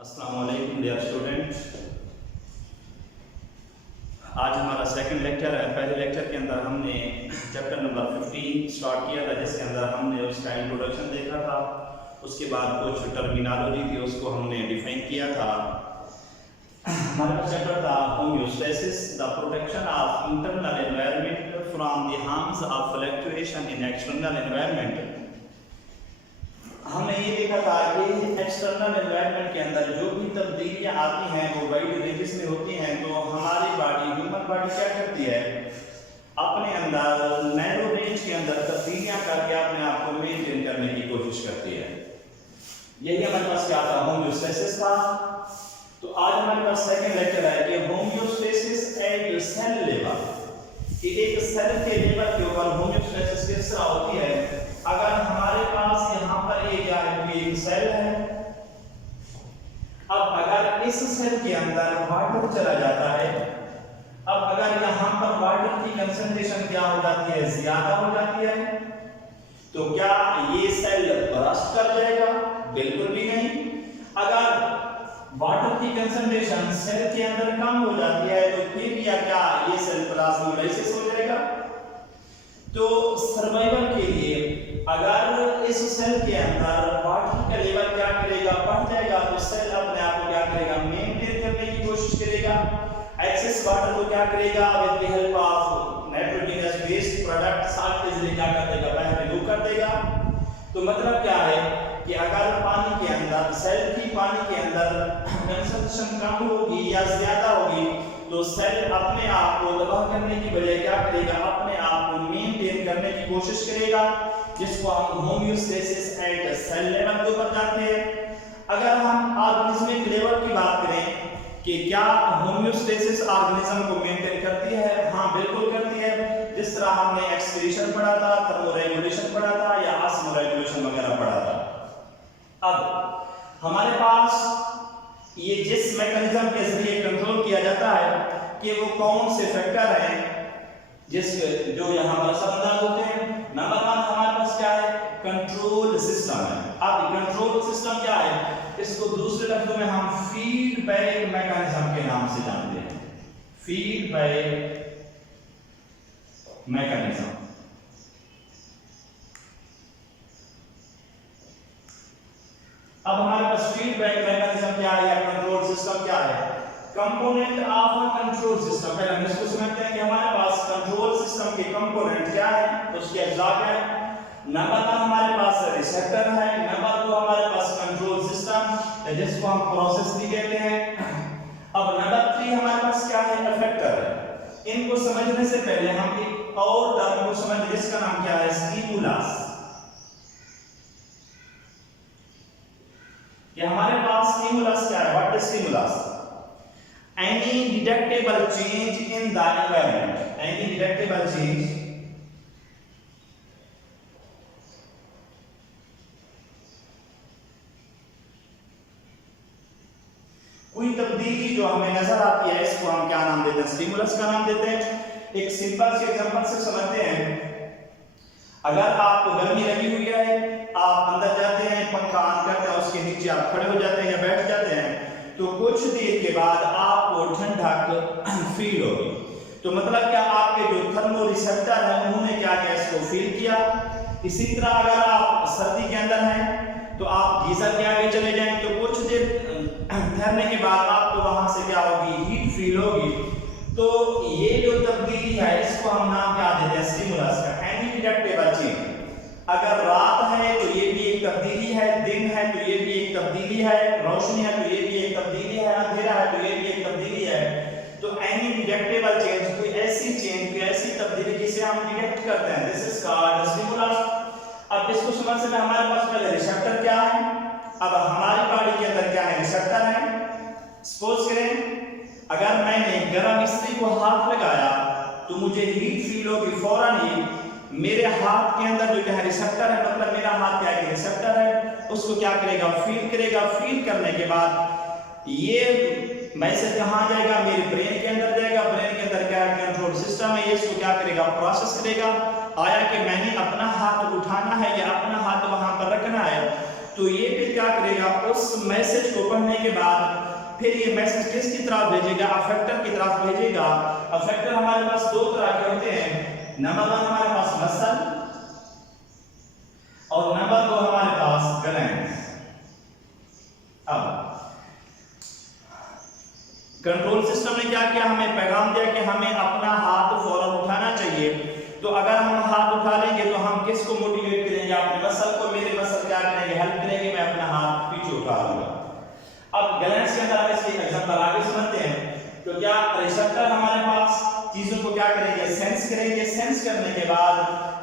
अस्सलाम वालेकुम dear students. आज हमारा सेकंड लेक्चर है। पहले लेक्चर के अंदर हमने चैप्टर नंबर 15 स्टार्ट किया था, जिसके अंदर हमने उसका इंट्रोडक्शन देखा था। उसके बाद कुछ टर्मिनोलॉजी थी, उसको हमने डिफाइन किया था। हमारा चैप्टर था homeostasis, the protection of internal environment from the harms of fluctuation in external environment. हमने ये देखा था कि एक्सटर्नल एनवायरनमेंट के अंदर जो भी तब्दीलियां आती हैं वो वाइड रेंजेस में होती हैं। तो हमारी बॉडी, ह्यूमन बॉडी क्या करती है, अपने अंदर नैरो रेंज के अंदर तब्दीलियां करके अपने आप को मेंटेन करने की कोशिश करती है। यही हमारे पास क्या था, होमियोस्टेसिस था। तो आज हमारे पास सेकंड लेक्चर है कि होमियोस्टेसिस एट सेल लेवल, कि एक सेल के लेवल के ऊपर होमियोस्टेसिस किस तरह होती है। अगर हमारे पास यहाँ पर एक सेल है, अब अगर इस सेल के अंदर वाटर चला जाता है, अब अगर यहाँ पर वाटर की कंसंट्रेशन क्या हो जाती है, ज्यादा हो जाती है, तो क्या ये सेल बर्स्ट कर जाएगा? बिल्कुल भी नहीं। अगर वाटर की कंसंट्रेशन सेल के अंदर कम हो जाती है तो फिर या क्या ये सेल प्लाज्मोलाइसिस हो जाएगा? तो सर्वाइवल के लिए अगर इस सेल के अंदर वाटर का लेवल क्या करेगा, बढ़ जाएगा, तो सेल अपने आप को क्या करेगा, मेंटेन करने की कोशिश करेगा। एक्सेस वाटर को क्या करेगा, with the help of nitrogenous waste product salt के जरिए क्या कर देगा, बाहर रिमूव कर देगा। तो मतलब क्या है कि अगर पानी के अंदर सेल की पानी के अंदर कंसंट्रेशन कम होगी या ज्यादा होगी, तो सेल अपने आप को तबाह करने की बजाय क्या करेगा, अपने आप को मेंटेन करने की कोशिश करेगा, जिसको हम होमियोस्टेसिस एट सेल लेवल के ऊपर जानते हैं। अगर हम ऑर्गेनिज्मिक लेवल की बात करें कि क्या होमियोस्टेसिस ऑर्गेनिज्म को मेंटेन करती है, हाँ बिल्कुल करती है। जिस तरह हमने एक्सक्रीशन पढ़ा था, थर्मोरेगुलेशन पढ़ा था या ऑस्मोरेगुलेशन वगैरह पढ़ा था। अब हमारे पास ये जिस मैकेनिज्म के जरिए कंट्रोल किया जाता है कि वो कौन से फैक्टर हैं जो यहाँ पर असरअंदाज होते हैं। नंबर 1 हमारे पास क्या है, कंट्रोल सिस्टम है। अब कंट्रोल सिस्टम क्या है, इसको दूसरे लफ्जों में हम फीडबैक मैकेनिज्म के नाम से जानते हैं। Feedback mechanism. अब हमारे पास फीडबैक मैकेनिज्म क्या है या कंट्रोल सिस्टम क्या है, component of a control system. पहले हम इसको समझते हैं कि हमारे पास कंट्रोल सिस्टम के कंपोनेंट क्या है, उसके अज्जा क्या है। नंबर 1 हमारे पास रिसेप्टर है, नंबर 2 हमारे पास कंट्रोल सिस्टम जिसको हम प्रोसेस भी कहते हैं। अब नंबर 3 हमारे पास क्या है, इफेक्टर है। इनको समझने से पहले हम एक और टर्म को समझ, जिसका नाम क्या है, स्टिमुलस। कि हमारे पास स्टिमुलस क्या है, what is stimulus? Any detectable change in the environment, any detectable change कोई तब्दीली जो हमें नजर आती है, इसको हम क्या नाम देते हैं, स्टिमुलस का नाम देते हैं। एक सिंपल से एग्जांपल से समझते हैं। अगर आपको गर्मी लगी हुई है, आप अंदर जाते हैं, पंखा ऑन करते हैं, उसके नीचे आप खड़े हो जाते हैं या बैठ जाते हैं, तो कुछ देर के बाद आपको ठंडक फील होगी। तो मतलब क्या, आपके जो थर्मो रिसेप्टर है उन्होंने क्या किया, इसको फील किया। इसी तरह अगर आप सर्दी के अंदर हैं तो आप गीजर के आगे चले जाएं, तो कुछ देर ठहरने के बाद आपको वहां से क्या होगी, हीट फील होगी। तो ये जो तब्दीली है, इसको हम नाम क्या देते हैं, स्टिमुलस का। एनी डिटेक्टेबल चेंज, अगर रात है तो ये भी एक तब्दीली है, दिन है तो ये भी एक तब्दीली है, रोशनी है तो ये भी एक तब्दीली है, अंधेरा है तो ये भी एक तब्दीली है। तो एनी डिटेक्टेबल चेंज, कोई ऐसी चेंज, कोई ऐसी तब्दीली जिसे हम डिटेक्ट करते हैं, दिस इज कॉल्ड स्टिमुलस। अब इसको समझने में हमारे पास पहले रिसेप्टर क्या है। अब हमारी बॉडी के अंदर क्या है, रिसेप्टर है। सपोज करें अगर मैंने गर्म इस्त्री को हाथ लगाया तो मुझे हीट फील होगी, फौरन ही मेरे हाथ के अंदर जो क्या है, रिसेप्टर है, मतलब मेरा हाथ क्या है, रिसेप्टर है, उसको क्या करेगा, फील करेगा। फील करने के बाद ये मैसेज कहाँ जाएगा, मेरे ब्रेन के अंदर जाएगा। ब्रेन के अंदर क्या है, कंट्रोल सिस्टम है, ये इसको क्या करेगा, प्रोसेस करेगा। आया कि मैंने अपना हाथ उठाना है या अपना हाथ वहां पर रखना है, तो ये फिर क्या करेगा, उस मैसेज को बढ़ने के बाद फिर ये मैसेज किसकी तरफ भेजेगा, अफेक्टर की तरफ भेजेगा। अफेक्टर हमारे पास दो तरह के होते हैं, नंबर 1 हमारे पास मसल और नंबर 2 हमारे पास ग्लैंड। अब कंट्रोल सिस्टम ने क्या किया, हमें पैगाम दिया कि हमें अपना हाथ फौरन उठाना चाहिए। तो अगर हम हाथ उठा लेंगे तो हम किसको मोटिवेट करेंगे, अपने मसल को। मेरे मसल क्या करेंगे, हेल्प करेंगे, मैं अपना हाथ पीछे उठा लूंगा। अब ग्लैंड्स के अंदर इसके एग्जांपल आगे समझते हैं। तो क्या रिसेप्टर हमारे पास चीजों को क्या करेंगे, सेंस करेंगे। सेंस करने के बाद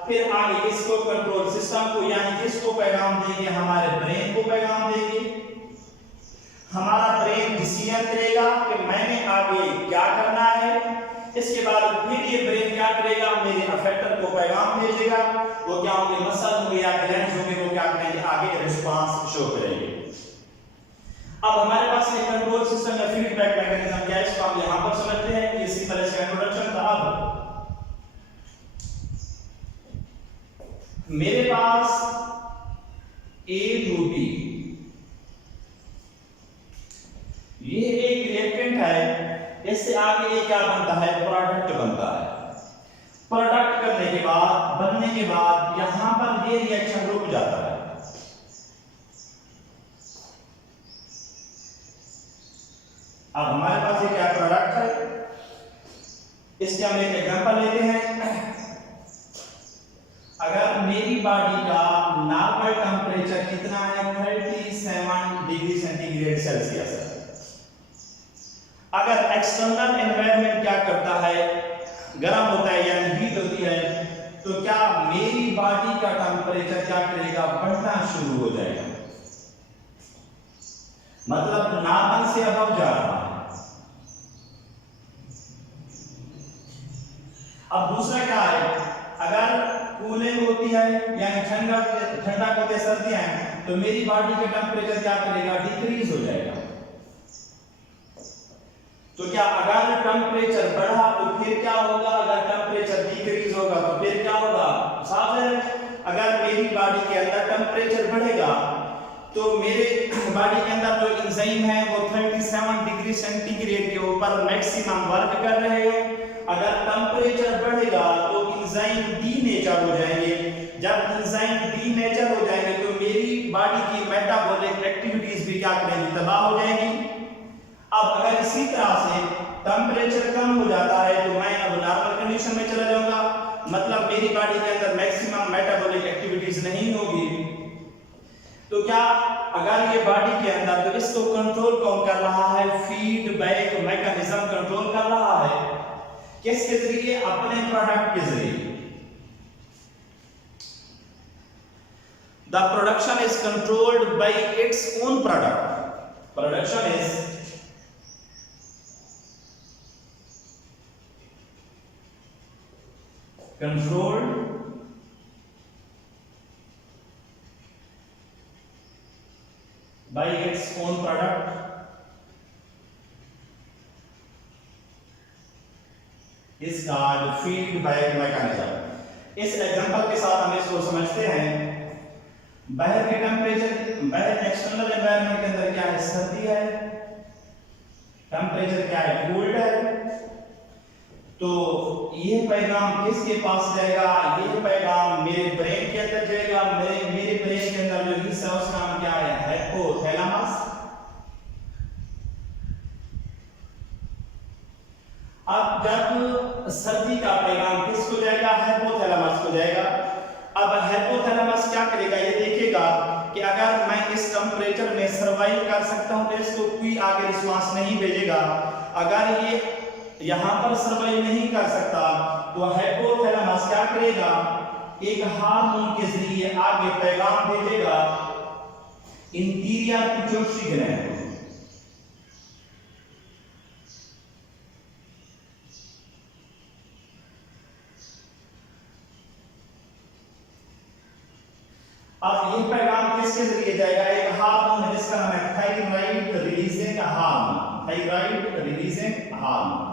फिर आगे किसको, कंट्रोल सिस्टम को, यानी किसको पैगाम देंगे, हमारे ब्रेन को पैगाम देंगे। हमारा ब्रेन डिसीजन करेगा कि मैंने आगे क्या करना है। इसके बाद फिर ये ब्रेन क्या करेगा, मेरे अफेक्टर को पैगाम भेजेगा। वो क्या होंगे, मसल होंगे या ग्लैंड्स होंगे, वो क्या करेंगे, आगे रिस्पांस शो करेंगे। अब हमारे पास ये कंट्रोल सिस्टम या फीडबैक मैकेनिज्म क्या है, इसको हम यहां पर समझते हैं। ये सिंपल इसका इंट्रोडक्शन था। अब मेरे पास A टू B, ये एक रिएक्टेंट है, इससे आगे ये क्या बनता है, प्रोडक्ट बनता है। प्रोडक्ट करने के बाद, बनने के बाद यहां पर ये रिएक्शन रुक जाता है। अब हमारे पास ये क्या प्रोडक्ट है, इसके हम एक एग्जांपल लेते हैं। अगर मेरी बॉडी का नॉर्मल टेंपरेचर कितना है, 37 डिग्री सेंटीग्रेड सेल्सियस है। अगर एक्सटर्नल एनवायरनमेंट क्या करता है, गर्म होता है यानी हीट होती है, तो क्या मेरी बॉडी का टेंपरेचर क्या करेगा, बढ़ना शुरू हो जाएगा। मतलब नॉर्मल से अबव जा रहा है। अब दूसरा क्या है, अगर कूलिंग होती है यानी ठंडा होते सर्दियां हैं, तो मेरी बॉडी का टेंपरेचर क्या करेगा, डिक्रीज हो जाएगा। तो क्या अगर टेंपरेचर बढ़ा तो फिर क्या होगा, अगर टेंपरेचर डिक्रीज होगा तो फिर क्या होगा, साफ है। अगर मेरी बॉडी के अंदर टेंपरेचर बढ़ेगा तो मेरे बॉडी के अंदर जो एंजाइम है वो 37 डिग्री सेंटीग्रेड के ऊपर मैक्सिमम वर्क कर रहे हैं। अगर टेंपरेचर बढ़ेगा तो एंजाइम डीनेचर हो जाएंगे। जब एंजाइम डीनेचर हो जाएंगे तो मेरी बॉडी की मेटाबॉलिक एक्टिविटीज भी क्या करेंगी, तबाह हो जाएंगी। अब अगर इसी तरह से टेंपरेचर कम हो जाता है तो मैं अब नॉर्मल कंडीशन में चला जाऊंगा, मतलब मेरी बॉडी के अंदर मैक्सिमम मेटाबॉलिक एक्टिविटीज नहीं होगी। तो क्या अगर ये बॉडी के अंदर, तो इसको कंट्रोल कौन कर रहा है, फीडबैक मैकेनिज्म कंट्रोल कर रहा है। किसके जरिए, अपने प्रोडक्ट के जरिए। The production is controlled by its own product. Production is controlled by its own product is called feedback mechanism। इस एग्जांपल के साथ हम इसको समझते हैं। बाहर के टेंपरेचर, बाहर एक्सटर्नल एनवायरनमेंट के अंदर क्या है, सर्दी है, टेंपरेचर क्या है, कोल्ड है। तो ये पैगाम किसके पास जाएगा, ये पैगाम मेरे ब्रेन के अंदर जाएगा। मेरे ब्रेन के अंदर जो हिस्सा है उसका नाम क्या है, हाइपोथैलेमस। अब जब सर्दी का पैगाम किसको जाएगा, हाइपोथैलेमस को जाएगा। अब हाइपोथैलेमस क्या करेगा, ये देखेगा कि अगर मैं इस टेंपरेचर में सर्वाइव कर सकता हूं तो इसको कोई आगे रिस्पांस नहीं भेजेगा। अगर ये यहां पर सर्वाइव नहीं कर सकता तो हाइपोथैलेमस क्या करेगा, एक हार्मोन के जरिए आगे पैगाम भेजेगा इंटीरियर पिट्यूटरी ग्लैंड को। अब ये पैगाम किसके जरिए जाएगा, एक हार्मोन है जिसका नाम है thyroid releasing hormone. Thyroid releasing hormone.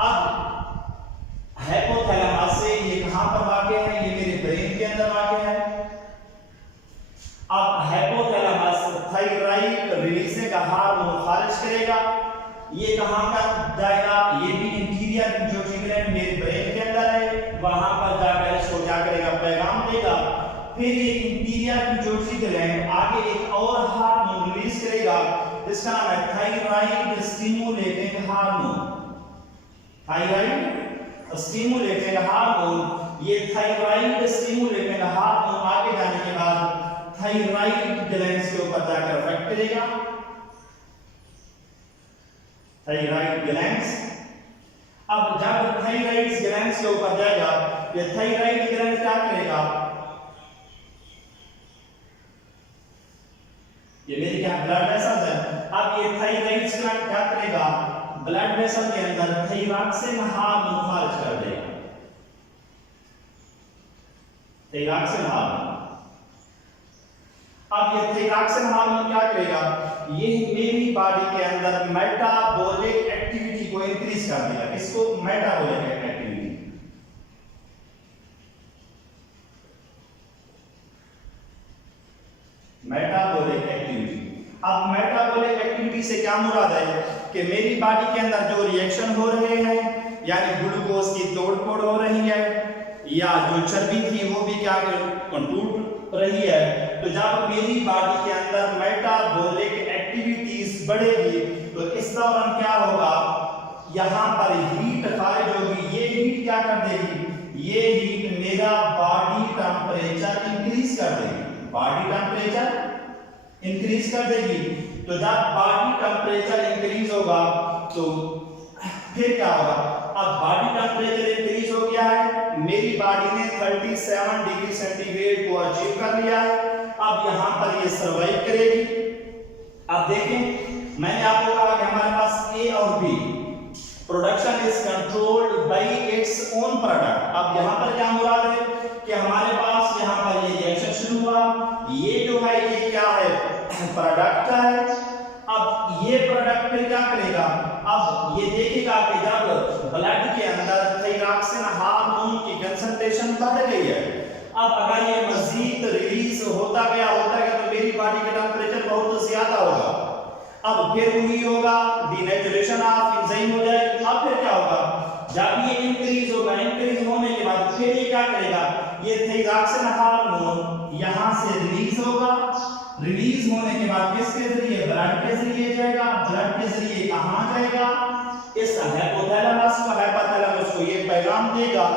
अब हाइपोथैलेमस से ये कहां पर वाक़ है, ये मेरे ब्रेन के अंदर वाक़ है। अब हाइपोथैलेमस थायराइड रिलीजिंग का हार्मोन खारिज करेगा। ये कहाँ का जाएगा, ये भी इंटीरियर पिट्यूटरी ग्लैंड मेरे ब्रेन के अंदर है, वहां पर जाकर इसको क्या करेगा, पैगाम देगा। फिर ये इंटीरियर पिट्यूटरी ग्लैंड आगे एक और हार्मोन रिलीज करेगा जिसका नाम है thyroid stimulating hormone. Thyroid stimulating hormone, ये थायराइड स्टिमुलेटिंग हार्मोन आगे जाने के बाद थायराइड ग्लैंड्स के ऊपर जाकर इफेक्ट करेगा। थायराइड ग्लैंड्स, अब जब थायराइड ग्लैंड्स के ऊपर जाएगा, ये थायराइड ग्लैंड क्या करेगा, ये मेरी क्या ब्लड वेसल्स है। अब ये थायराइड ग्लैंड क्या करेगा, ब्लड वेसल के अंदर थायरॉक्सिन हार्मोन खारिज कर देगा। थायरॉक्सिन हार्मोन, अब ये थायरॉक्सिन हार्मोन क्या करेगा, ये मेरी बॉडी के अंदर मेटाबॉलिक एक्टिविटी को इंक्रीज कर देगा। इसको मेटाबॉलिक एक्टिविटी, मेटाबॉलिक एक्टिविटी। अब मेटाबॉलिक एक्टिविटी से क्या मुराद है कि मेरी बॉडी के अंदर जो रिएक्शन हो रहे हैं, यानी ग्लूकोज की तोड़-फोड़ हो रही है या जो चर्बी थी वो भी क्या टूट रही है, तो जब मेरी बॉडी के अंदर मेटाबॉलिक एक्टिविटीज बढ़ेगी तो इस दौरान क्या होगा, यहाँ पर हीट खारिज होगी। ये हीट क्या कर देगी, ये हीट मेरा बॉडी टेम्परेचर इंक्रीज कर देगी, बॉडी टेम्परेचर इंक्रीज कर देगी। तो जब बॉडी टेम्परेचर इंक्रीज होगा तो फिर क्या होगा, अब बॉडी टेम्परेचर इंक्रीज हो गया है, मेरी बॉडी ने 37 डिग्री सेंटीग्रेड को अचीव कर लिया है। अब यहाँ पर ये सर्वाइव करेगी। अब देखें, मैंने आपको कहा कि हमारे पास ए और B production is controlled by its own product. अब यहाँ पर क्या मुराद है कि हमारे पास यहाँ पर ये रिएक्शन शुरू हुआ, ये जो है ये क्या है, प्रोडक्ट है। अब ये प्रोडक्ट फिर क्या करेगा, अब ये देखेगा कि जब ब्लड के अंदर थायरॉक्सिन हार्मोन की कंसंट्रेशन बढ़ गई है, अब अगर ये मजीद रिलीज होता गया तो मेरी बॉडी का टेंपरेचर बहुत ज्यादा होगा। अब फिर वही होगा, डीनेचुरेशन ऑफ एंजाइम हो जाएगी। अब फिर क्या होगा, जब ये इंक्रीज होगा, इंक्रीज होने के बाद फिर ये क्या करेगा, ये थायरॉक्सिन हार्मोन यहां से रिलीज होगा। रिलीज होने के बाद किसके जरिए, ब्लड के जरिए जाएगा। ब्लड के जरिए कहां जाएगा, इस हाइपोथैलेमस को, हाइपोथैलेमस को ये पैगाम देगा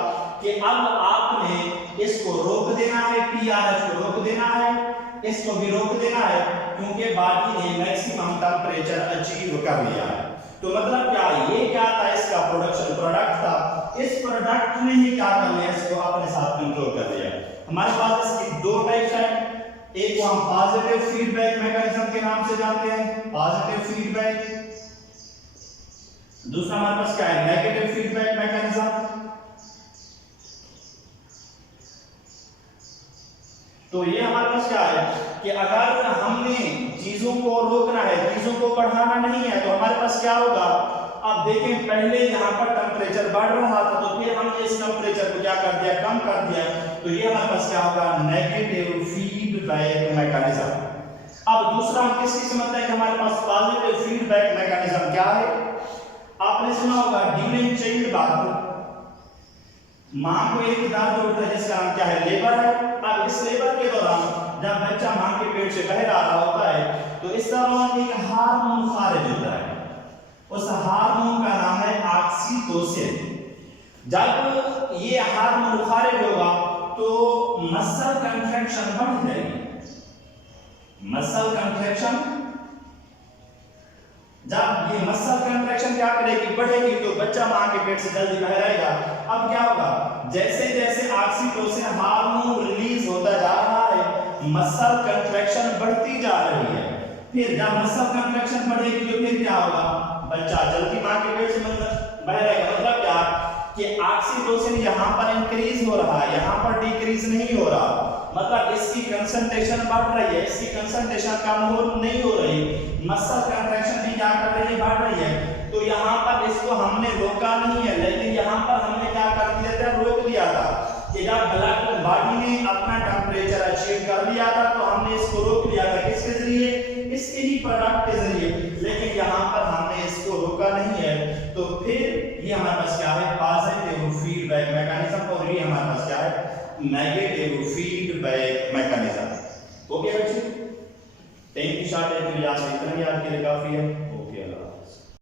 कि अब आपने इसको रोक देना है, पीआरएच को रोक देना है, इसको भी रोक देना है, क्योंकि बॉडी ने मैक्सिमम टेंपरेचर अचीव कर लिया है। तो मतलब क्या, ये क्या था, इसका प्रोडक्शन प्रोडक्ट था, इस प्रोडक्ट ने ही क्या कर लिया, इसको अपने साथ कंट्रोल कर लिया। हमारे पास इसकी दो टाइप्स हैं, एक को हम पॉजिटिव फीडबैक मैकेनिज्म के नाम से जानते हैं, पॉजिटिव फीडबैक। दूसरा हमारे पास क्या है, नेगेटिव फीडबैक मैकेनिज्म। तो ये हमारे पास क्या है कि अगर हमने चीजों को रोकना है, चीजों को बढ़ाना नहीं है, तो हमारे पास क्या होगा। अब देखें, पहले यहाँ पर टेंपरेचर बढ़ रहा था, तो फिर हमने इस टेंपरेचर को क्या कर दिया, कम कर दिया, तो ये हमारे पास क्या होगा, नेगेटिव फीडबैक मैकेनिज्म। अब दूसरा हम किसकी समझते हैं कि हमारे पास पॉजिटिव फीडबैक मैकेनिज्म क्या है। आपने सुना होगा ड्यूरिंग चाइल्ड बर्थ मां को एक दर्द होता है जिसका नाम क्या है, लेबर है। अब इस लेबर के दौरान जब बच्चा मां के पेट से बाहर आ रहा होता है, तो इस दौरान एक हार्मोन खारिज होता है, उस हार्मोन का नाम है ऑक्सीटोसिन। जब ये हार्मोन खारिज होगा तो मसल कंट्रैक्शन बढ़ जाएगी। मसल कंट्रैक्शन, जब ये मसल कंट्रैक्शन क्या करेगी, बढ़ेगी, तो बच्चा मां के पेट से जल्दी बाहर आएगा। अब क्या होगा, जैसे जैसे ऑक्सीटोसिन हार्मोन रिलीज होता जा रहा है, मसल कंट्रैक्शन बढ़ती जा रही है। फिर जब मसल कंट्रैक्शन बढ़ेगी तो फिर क्या होगा, बच्चा जल्दी मां के पेट से बाहर आएगा। मतलब क्या कि ऑक्सीटोसिन यहाँ पर इंक्रीज हो रहा है, यहाँ पर डिक्रीज नहीं हो रहा। मतलब इसकी कंसंट्रेशन बढ़ रही है, इसकी कंसंट्रेशन कम नहीं हो रही, मसल कंट्रैक्शन भी क्या कर रही है, बढ़ रही है। तो यहाँ पर इसको हमने रोका नहीं है, लेकिन यहाँ पर हमने क्या कर दिया था, रोक दिया था कि जब ब्लड बॉडी ने अपना टेंपरेचर अचीव कर लिया था, तो हमने इसको रोक दिया था। किसके जरिए, इसके ही प्रोडक्ट के जरिए, लेकिन यहाँ पर हमने इसको रोका नहीं है, तो फिर ये हमारे पास क्या है, पॉजिटिव फीडबैक मैकेनिज्म, और ये हमारे पास क्या है, नेगेटिव फीडबैक मैकेनिज्म। ओके बच्चे, 3 की शॉर्ट है, आज इतना याद के लिए काफी है।